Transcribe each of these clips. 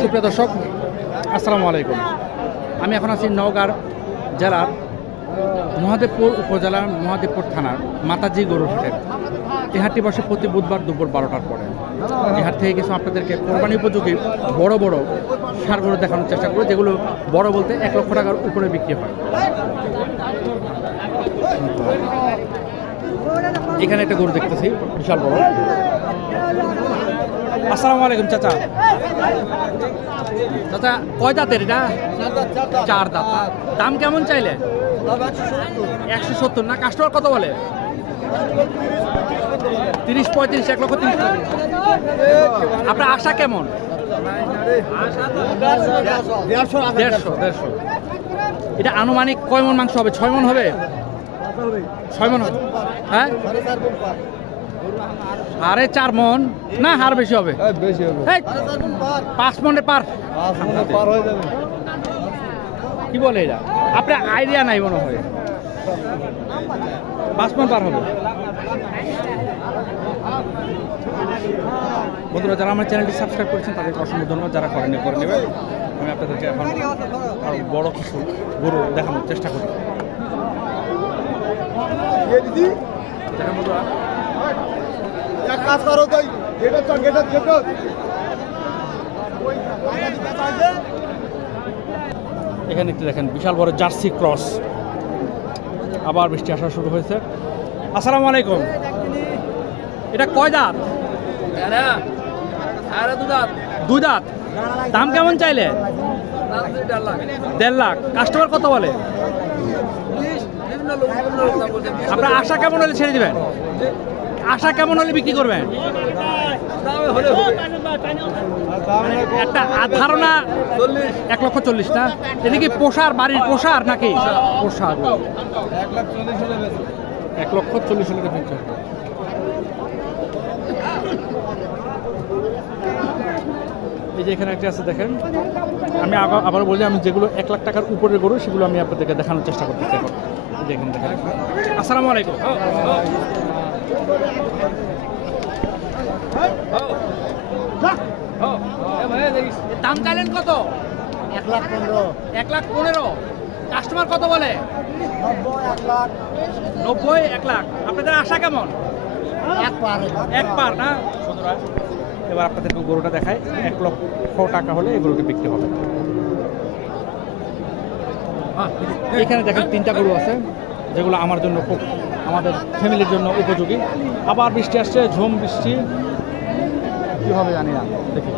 সুপ্রিয় দর্শক, আসসালামু আলাইকুম। আমি এখন আছি নওগাঁ জেলার মহাদেবপুর উপজেলার মহাদেবপুর থানার মাতাজি গরুর হাটের। এই হাটটি বসে প্রতি বুধবার দুপুর 12টার পরে। এই হাট থেকে কিছু আপনাদেরকে কোরবানি উপযোগী বড় বড় ষাঁড় গরু দেখানোর চেষ্টা করব, যেগুলো বড় বলতে 1 লক্ষ টাকার উপরে বিক্রি হয়। এখানে একটা গরু দেখতেছি বিশাল বড়। আসসালামু আলাইকুম চাচা। চাচা কয় দাঁতের এটা? 4 দাঁত। দাম কেমন চাইলে? 170 না? কাস্টমার কত বলে? 30-35, 1,30,000। আপনার আশা কেমন? 150। এটা আনুমানিক কয় মন মাংস হবে? 6 মন হবে? 6 মন হবে। হ্যাঁ, 4.5 মন না, হার বেশি হবে? 5 মনে পার হয়ে যাবে। কি বলে এটা? আপনার আইডিয়া নাই মনে হয়। 5 মন পার হবে। বন্ধুরা, যারা আমার চ্যানেলটি সাবস্ক্রাইব করেছেন তাদেরকে অসংখ্য ধন্যবাদ। যারা করেনি করে নেবেন। আমি আপনাদেরকে এখন বড় কিছু গরু দেখানোর চেষ্টা করি। দেখেন বন্ধুরা, এখানে একটু দেখেন বিশাল বড় জার্সি ক্রস। আবার বৃষ্টি আসা শুরু হয়েছে। আসসালামু আলাইকুম। এটা কয় দাঁত? 2 দাঁত। দাম কেমন চাইলে? 1.5 লাখ। কাস্টমার কত বলে? আপনার আশা কেমন হলে ছেড়ে দিবেন? আশা কেমন হলে বিক্রি করবেন? একটা ধারণা 1,40,000 না? এটা কি পোষার, বাড়ির পোষার নাকি? পোষার। 1,40,000 হলে বিক্রি করবে। এই যে এখানে একটা আছে দেখেন। আমি আবার বলি, আমি যেগুলো 1 লাখ টাকার উপরে গরু সেগুলো আমি আপনাদেরকে দেখানোর চেষ্টা করতেছি এখন। দেখেন দেখেন। আসসালামু আলাইকুম। দাম চাইলেন কত? 1,15,000। কাস্টমার কত বলে? 90, 1 লাখ। আপনাদের আশা কেমন? এক পার না? এবার আপনাদেরকে গরুটা দেখায়। 1 লক্ষ টাকা হলে এই গরুটি বিক্রি হবে। এখানে দেখেন 3টা গরু আছে, যেগুলো আমার জন্য খুব, আমাদের ফ্যামিলির জন্য উপযোগী। আবার বৃষ্টি আসছে, ঝুম বৃষ্টি, কী হবে জানি না। দেখি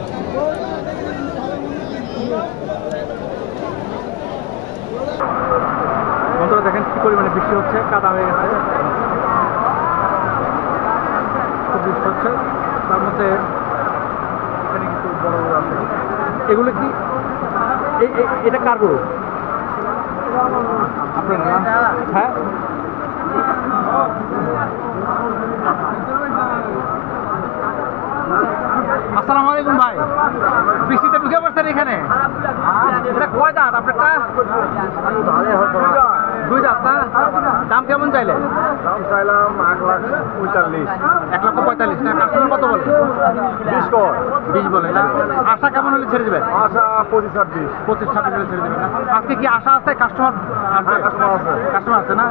বন্ধুরা, দেখেন কী পরিমাণে বৃষ্টি হচ্ছে, কাদা হয়ে গেছে। খুব বৃষ্টি হচ্ছে, তার মধ্যে এখানে কিছু বড় গরু আছে। এগুলো কি, এটা কার গরু? আপনার না? হ্যাঁ, আসসালামু আলাইকুম ভাই। বৃষ্টিতে ঢুকে পড়ছেন এখানে? এটা কয় দাঁত আপনারটা? 2 দাঁত না? দাম কেমন চাইলে? দাম চাইলাম 1,45,000। 1,45,000 না? কাস্টমার কত বলে? 20 বলে না? আশা কেমন হলে ছেড়ে দেবেন? আশা 25-26। 25-26 হলে ছেড়ে দেবেন না? আজকে কি আশা আছে? কাস্টমার কাস্টমার আছে না?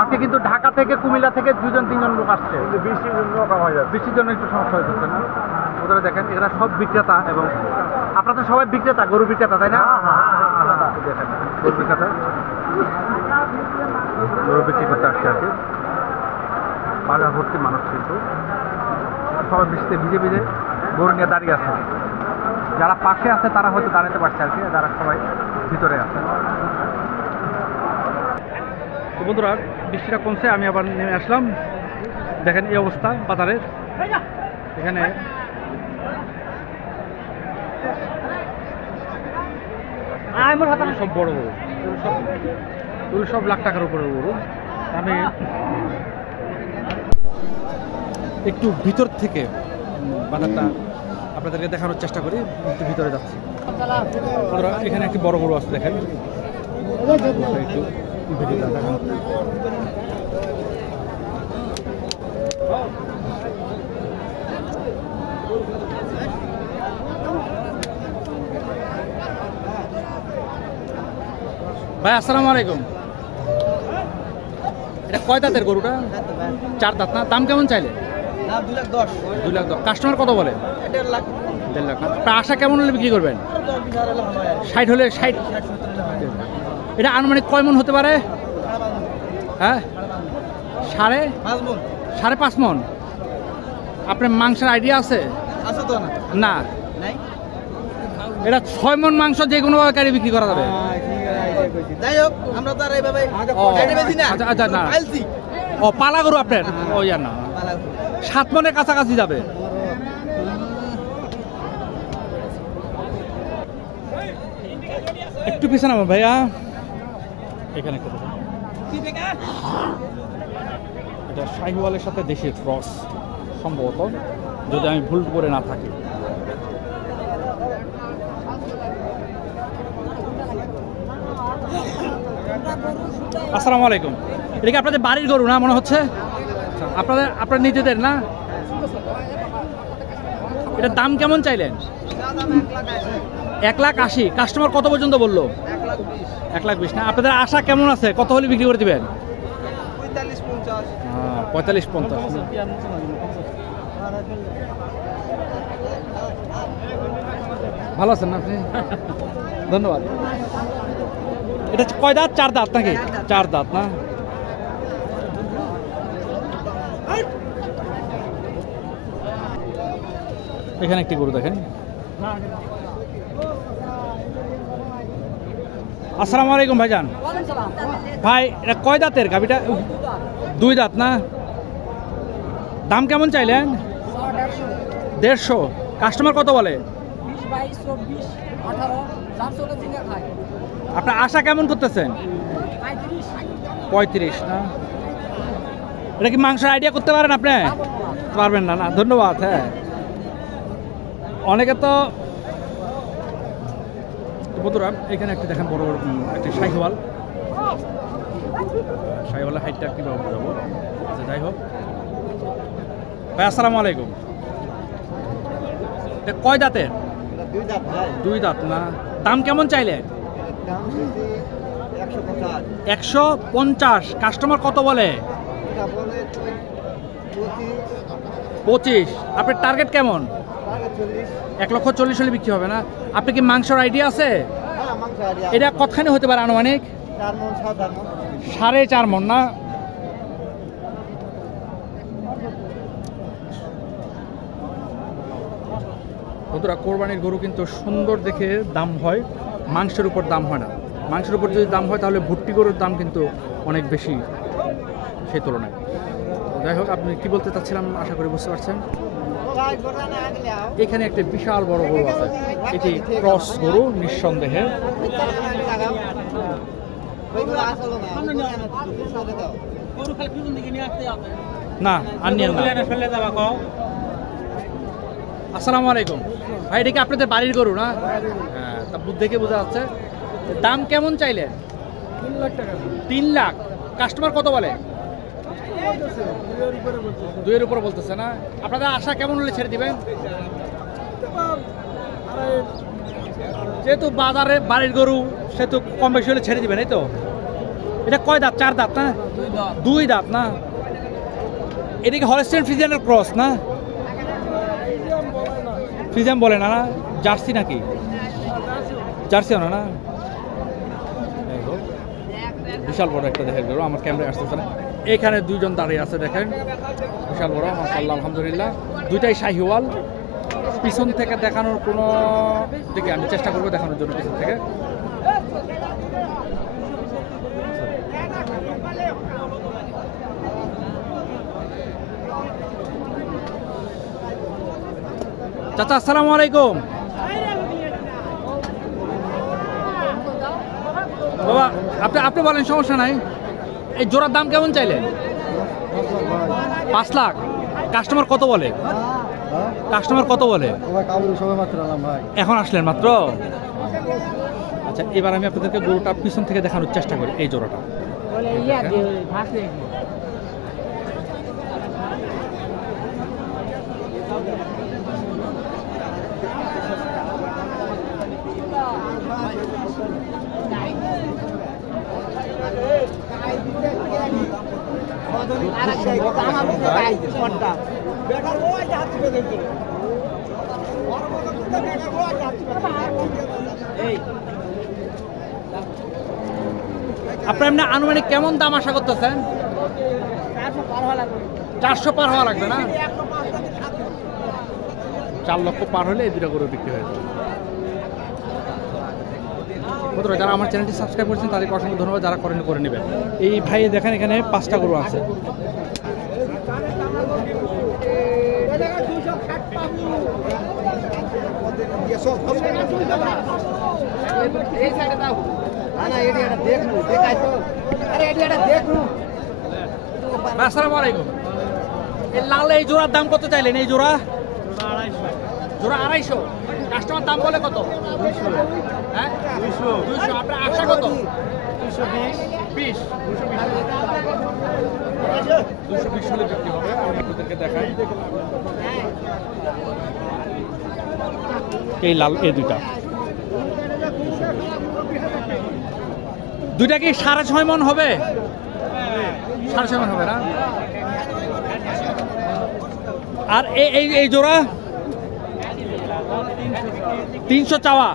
আজকে কিন্তু ঢাকা থেকে, কুমিল্লা থেকে 2-3 লোক আসছে। বৃষ্টির জন্য কম হয়ে যাচ্ছে। বৃষ্টির জন্য একটু সমস্যা হয়ে যাচ্ছে না? ওদের দেখেন এরা সব বিক্রেতা, এবং আপনারা তো সবাই বিক্রেতা, গরু বিক্রেতা, তাই না? দেখেন গরু বিক্রেতা, গরু বিক্রি করতে আসছে আর কি। বাজার ভর্তি মানুষ, কিন্তু সবাই বৃষ্টিতে ভিজে ভিজে গরু নিয়ে দাঁড়িয়ে আছে। যারা পাশে আছে তারা হয়তো দাঁড়াতে পারছে আর কি, যারা সবাই ভিতরে আছে। তো বন্ধুরা, বৃষ্টিটা কমছে, আমি আবার নেমে আসলাম। দেখেন এই অবস্থা বাজারের। এখানে সব বড় গরু, এগুলো সব লাখ টাকার উপরে গরু। আমি একটু ভিতর থেকে বাজারটা আপনাদেরকে দেখানোর চেষ্টা করি। একটু ভিতরে যাচ্ছি। এখানে একটি বড় গরু আছে, দেখেন একটু ভিডিওটা দেখানো। ভাই আসসালামু আলাইকুম। এটা কয় দাঁতের গরুটা? 4 দাঁত না? দাম কেমন চাইলে? 2 লাখ 10। কাস্টমার কত বলে? 1.5 লাখ। আপনার আশা কেমন হলে বিক্রি করবেন? 60 হলে 60। এটা আনুমানিক কয় মন হতে পারে? হ্যাঁ, 5.5 মন। আপনার মাংসের আইডিয়া আছে? না, এটা 6 মন মাংস যে কোনো গাড়ি বিক্রি করা যাবে। যাই হোক, আমরা তো আর এইভাবে আচ্ছা না, ও পালা গরু আপনার? ও ইয়ার না, 7 মনের কাছাকাছি যাবে। একটু পিছনে আমার ভাইয়া, এখানে একটা দেখুন। এটা শাহিওয়ালের সাথে দেশি ক্রস সম্ভবত, যদি আমি ভুল করে না থাকি। আসসালামু আলাইকুম। এটা কি আপনাদের বাড়ির গরু না মনে হচ্ছে? আপনার নিজেদের না? এটার দাম কেমন চাইলেন? 1,80,000। কাস্টমার কত পর্যন্ত বললো? 1,20,000 না? আপনাদের আশা কেমন আছে, কত হলে বিক্রি করে দিবেন? 45-50। ভালো আছেন না আপনি? ধন্যবাদ। এটা কয় দাঁত? 4 দাঁত নাকি? 4 দাঁত না? এখানে একটি গরু দেখেন। আসসালামু আলাইকুম ভাইজান। ভাই এটা কয় দাঁতের গাভিটা? 2 দাঁত না? দাম কেমন চাইলেন? 150। কাস্টমার কত বলে? 20-22-24-18 আপনার আশা কেমন করতেছেন? 35 না? এটা কি মাংসের আইডিয়া করতে পারেন আপনি? পারবেন না? না, ধন্যবাদ। হ্যাঁ, অনেকে তো বন্ধুরা এখানে একটি দেখেন বড় বড় একটি শাহিওয়ালের হাইটটা কীভাবে বোঝাবো। আচ্ছা, যাই হোক ভাই আসসালামু আলাইকুম। এটা কয় দাঁতের? 2 দাঁত না? দাম কেমন চাইলেন? 150। কাস্টমার কত বলে? 25। আপনার টার্গেট কেমন? 1,40,000 হলে বিক্রি হবে না? আপনি কি মাংসের আইডিয়া আছে? এটা কতখানি হতে পারে আনুমানিক? 4.5 মন না? বন্ধুরা কোরবানির গরু কিন্তু সুন্দর দেখে দাম হয়, মাংসের উপর দাম হয় না। মাংসের উপর যদি দাম হয় তাহলে ভুট্টি গরুর দাম কিন্তু অনেক বেশি সেই তুলনায়। যাই হোক, আপনি কি বলতে চাচ্ছিলাম আশা করি বুঝতে পারছেন। এখানে একটা বিশাল বড় গরু আছে, এটি ক্রস গরু নিঃসন্দেহে। না আর নিয়ে না। আসসালামু আলাইকুম ভাই, এটা কি আপনাদের বাড়ির গরু না? হ্যাঁ, তা দেখে বোঝা যাচ্ছে। দাম কেমন চাইলেন? 3 লাখ। কাস্টমার কত বলে? 2-এর উপরে বলতেছে না? আপনাদের আশা কেমন হলে ছেড়ে দিবেন? যেহেতু বাজারে বাড়ির গরু সেহেতু কম বেশি হলে ছেড়ে দিবেন, এই তো? এটা কয় দাঁত? 4 দাঁত না? 2 দাঁত না? এদিকে হলস্টাইন ফ্রিজিয়ানের ক্রস না? ফ্রিজিয়ান বলে না? জার্সি নাকি? জার্সিও না? না, বিশাল বড় একটা দেখেন গরু, আমার ক্যামেরায় আসতেছে না। এখানে 2 জন দাঁড়িয়ে আছে দেখেন, বিশাল বড়, মাশাআল্লাহ, আলহামদুলিল্লাহ। 2টাই শাহিওয়াল। পিছন থেকে দেখানোর কোনো দিকে আমি চেষ্টা করবো দেখানোর জন্য, পিছন থেকে। চাচা আসসালামু আলাইকুম। বাবা আপনি বলেন, সমস্যা নাই। এই জোড়ার দাম কেমন চাইলেন? 5 লাখ। কাস্টমার কত বলে? কাস্টমার কত বলে? এখন আসলেন মাত্র? আচ্ছা, এবার আমি আপনাদেরকে গরুটা পিছন থেকে দেখানোর চেষ্টা করি। এই জোড়াটা আপনার এমনি আনুমানিক কেমন দাম আশা করতেছেন? 400 পার হওয়া লাগবে না? 4 লক্ষ পার হলে এই দুটা গরু বিক্রি হয়ে যাবে। বন্ধুরা যারা আমার চ্যানেলটি সাবস্ক্রাইব করেছেন তাদেরকে অসংখ্য ধন্যবাদ, যারা করেন করে নেবেন। এই ভাই দেখেন এখানে 5টা গরু আছে। আসসালামু আলাইকুম। এই লাল এই জোড়ার দাম কত চাইলেন? এই জোড়া জোড়া 250। কাস্টমার দাম বলে কত? 200। হ্যাঁ 200। আপনার আশা কত? 220 হলে বিক্রি হবে। আমি আপনাদেরকে দেখাই। এই লাল এই দুইটা কি 6.5 মণ হবে? 6.5 মণ হবে না? আর এই জোড়া 300 চাওয়া।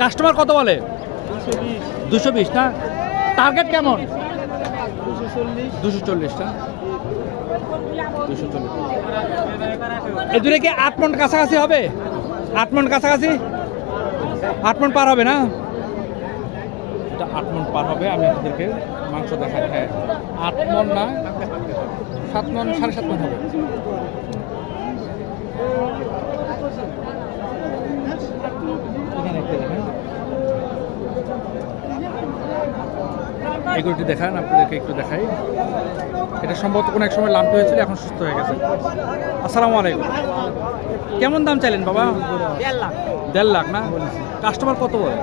কাস্টমার কত বলে? 220 না? টার্গেট কেমন? 240 না? 240। এই দুটো কি 8 মণ কাছাকাছি হবে? 8 মণ কাছাকাছি? 8 মণ পার হবে না? এটা 8 মণ পার হবে। আমি আপনাদেরকে মাংস দেখাই। হ্যাঁ 8 মণ না, 7 মণ 7.5 মণ হবে। এগুলোটি দেখান, আপনাদেরকে একটু দেখাই। এটা সম্ভবত কোনো এক সময় লাম্পি হয়েছিল, এখন সুস্থ হয়ে গেছে। আসসালামু আলাইকুম। কেমন দাম চাইলেন বাবা? 1.5 লাখ না? কাস্টমার কত বলে?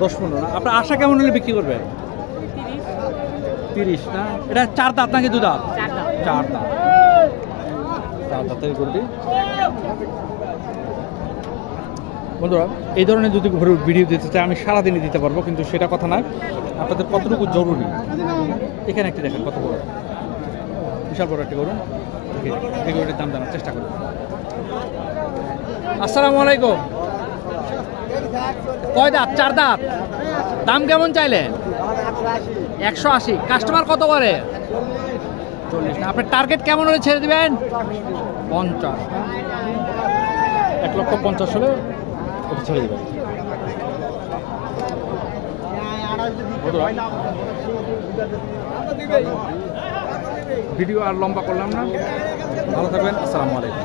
10-15 না? আপনার আশা কেমন হলে বিক্রি করবে? 30 না? এটা 4 দাঁত নাকি 2 দাঁত? 4 দাঁত। 4 দাঁতের গরুটি। বন্ধুরা এই ধরনের যদি গরুর ভিডিও দিতে চাই আমি সারাদিনই দিতে পারবো, কিন্তু সেটা কথা না, আপনাদের কতটুকু জরুরি। এখানে একটি দেখেন কত বড়, বিশাল বড় একটি গরু। এই গরুটির দাম জানার চেষ্টা করুন। আসসালামু আলাইকুম। কয় দাঁত? 4 দাঁত। দাম কেমন চাইলেন? 180। কাস্টমার কত করে? 40 না? আপনার টার্গেট কেমন হলে ছেড়ে দেবেন? 50। 1,50,000 হলে এটা ছেড়ে দেবেন। ভিডিও আর লম্বা করলাম না, ভালো থাকবেন। আসসালামু আলাইকুম।